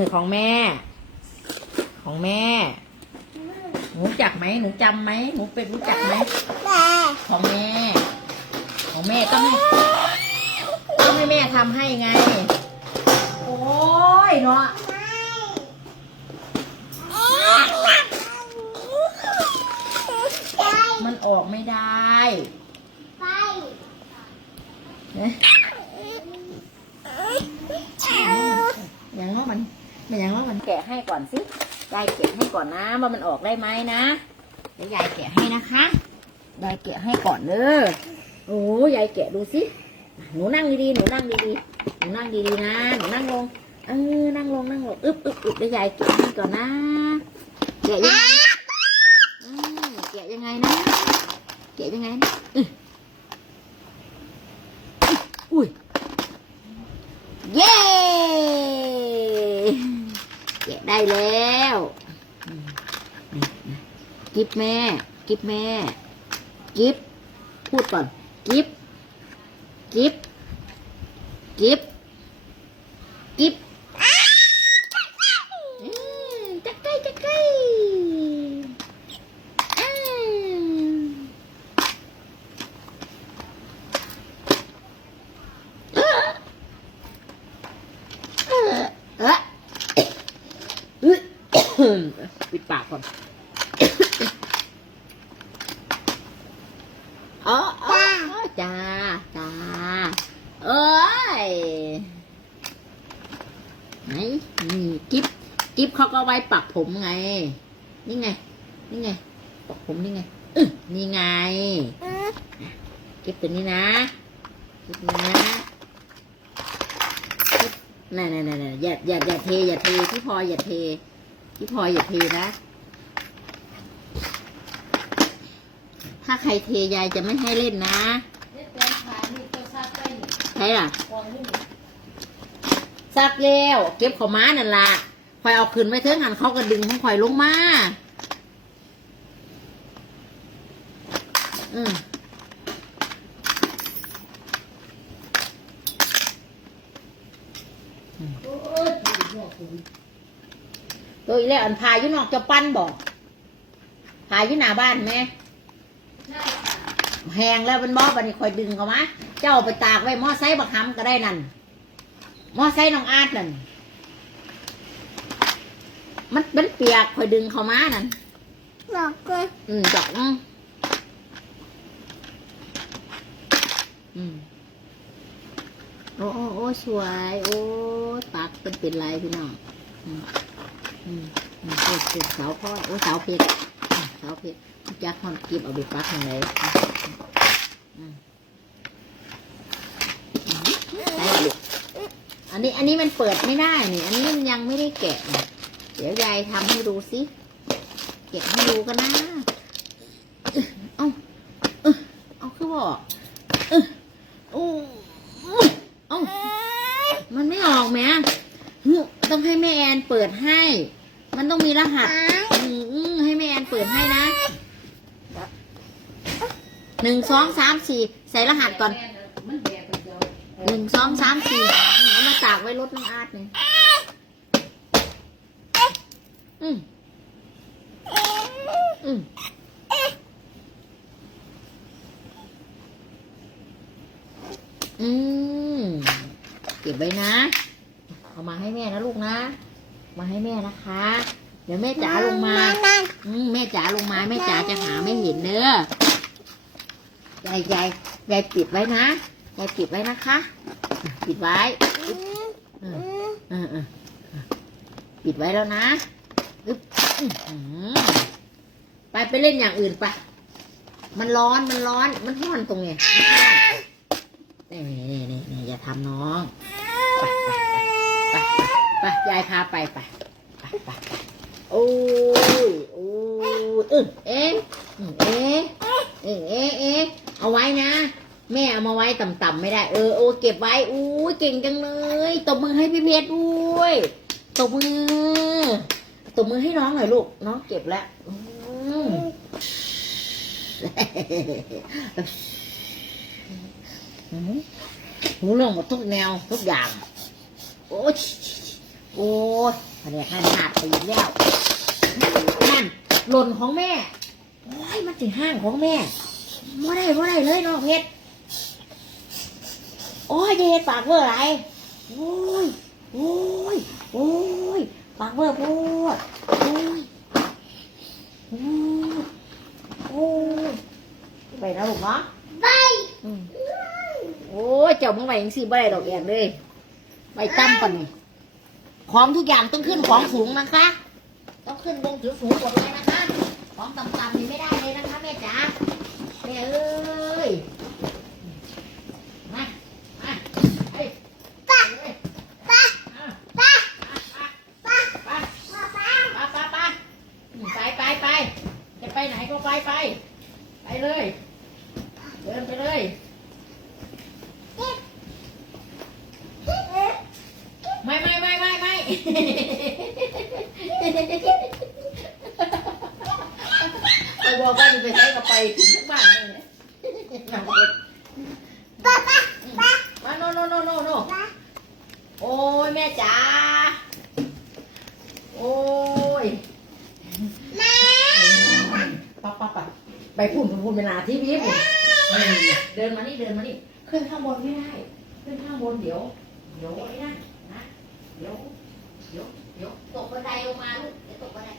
อของแม่ ของแม่ หนูจักไหมหนูจำไหมหนูเป็นรู้จักไหมแม่ของแม่ ของแม่ต้องให้ต้องให้แม่ทำให้ไง โอ้ยเนาะมันออกไม่ได้ไปนะอย่างว่ามัน มันอย่างว่ามันแกะให้ก่อนสิยายแกะให้ก่อนนะว่ามันออกได้ไหมนะเดี๋ยวยายแกะให้นะคะยายแกะให้ก่อนเด้อโอ้ยายแกะดูสิหนูนั่งดีๆหนูนั่งดีๆหนูนั่งดีๆนะหนูนั่งลงเออนั่งลงนั่งลงอึ๊บอึ๊บอึ๊บเดี๋ยวยายแกะให้ก่อนนะแกะยังไงแกะยังไงนะแกะยังไงนะอุ้ยเย้แกะ ได้แล้วกิฟแม่ กิฟแม่ กิฟพูดก่อน กิฟกิฟกิฟกิฟอืมจักไก่จักไก่อืมเอ๊ะเอ๊ะเอ๊ะ ปิดปากก่อนอ๋ออ๋อจ้าจ้าเอ้ยไหนนี่กิฟกิฟเขาก็ไว้ปักผมไง นี่ไง นี่ไง ปักผมนี่ไงอึ๊ะนี่ไงกิฟตัวนี้นะกิฟนี้นะกิ๊บนั่นนั่นนั่นอย่าอย่าอย่าเทอย่าเทพี่พลอยอย่าเท พี่พลอยอย่าเทนะ ถ้าใครเทยายจะไม่ให้เล่นนะใช่ล่ะซักแล้วเก็บเขอม้านั่นล่ะคอยเอาขึ้นไว้เทิงหันเขาก็ดึงของคอยลงมา อืม ตัวอีแล้วอันพาอยู่นอกจะปั้นบอกพาอยู่หน้าบ้านแม่แหงแล้วมันบอกบันนี้คอยดึงเขามาเจ้าเอาไปตากไว้หม้อไซบักหำก็ได้นั่นหม้อไซน้องอาดนั่นมันเป็นเปียกคอยดึงเขามานั่นหลอกกูอืมจอกอืมอืมโอ้โอ้โอ้สวย โอ้ปากเป็นเป็นไรพี่น้อง อืมอืมเป็นสาวพ่อโอ้สาวเพชรอืมสาวเพชรจักความกิบเอาไปปักยังไงไรอันนี้อันนี้มันเปิดไม่ได้นี่ อันนี้มันยังไม่ได้แกะ เดี๋ยวยายทำให้ดูสิเก็บให้ดูกันนะ เอาเออเอาคือบอกเออโอ้เอามันไม่ออกแหม่หึต้องให้ แม่แอนเปิดให้ มันต้องมีรหัสอืมอืมให้แม่แอนเปิดให้นะหนึ่งสองสามสี่ใส่รหัสก่อนหนึ่งสองสามสี่เอามาตากไว้รถน้องอาร์ตเนี่ยอืมอืมอืมเก็บไว้นะ มาให้แม่นะลูกนะ มาให้แม่นะคะ เดี๋ยวแม่จ๋าลงมานั่นอืมแม่จ๋าลงมาแม่จ๋าจะหาไม่เห็นเด้อยายยายยายปิดไว้นะยายปิดไว้นะคะ ปิดไว้อืมเออเออปิดไว้แล้วนะอึ๊บอื้อหือไปไปเล่นอย่างอื่นไปมันร้อนมันร้อนมันร้อนตรงเนี้ยมันร้อนนี่นี่นี่นี่อย่าทำน้องไปไปไปไปไปยายพาไปไปไปไปโอ้ยโอ้ยเออเอ๊ะเอ๊ะเอ๊ะเอ๊ะเอ๊เอาไว้นะ แม่เอามาไว้ต่ำๆไม่ได้ เออโอ้เก็บไว้อู้เก่งจังเลยตบมือให้พี่เพชรด้วยตบมือตบมือให้น้องหน่อยลูกน้องเก็บแล้วหูเรื่องหมดทุกแนวทุกอย่าง โอ้ย โอ้ยแผนกหันหัดไปอีกแล้วนั่นหล่นของแม่ โอ้ยมันถึงห้างของแม่ไม่ได้ไม่ได้เลยน้องเพชรโอ้ยจะเห็ดปากเวอร์อะไรโอ้ยโอ้ยโอ้ยปากเวอร์พูดโอ้ยโอ้ยโอ้ยไปนะลูกเนาะไปอืมโอ้ยเจ้ามึงไปยังสิบ่ได้ดอกแอนเลยไปตั้มก่อนนี่ ของทุกอย่างต้องขึ้นของสูงนะคะ ต้องขึ้นวงถือสูงหมดเลยนะคะ ของต่ำๆนี่ไม่ได้เลยนะคะแม่จ๋าแม่เอ้ยมามาไปไปเลยไปอะไปไปไปไปป้าป้าไปไปไปอืมไปไปไปจะไปไหนก็ไปไป ไปเลย เดินไปเลย ไม่ไม่ไม่ ไปบอกว่าจะไปใช้กับไปถึงทั้งบ้านเลยน้องเด็กป้าป้าป้ามาโนโนโนโนโนโอ้ยแม่จ๋า โอ้ยปั๊บปั๊บปั๊บไปพูดพูดเวลาที่วิบเดินมานี่เดินมานี่ขึ้นข้างบนไม่ได้ ขึ้นข้างบนเดี๋ยว เดี๋ยวไอ้นั่นะเดี๋ยว ยกยกตกบันไดลงมาลูกจะตกบันได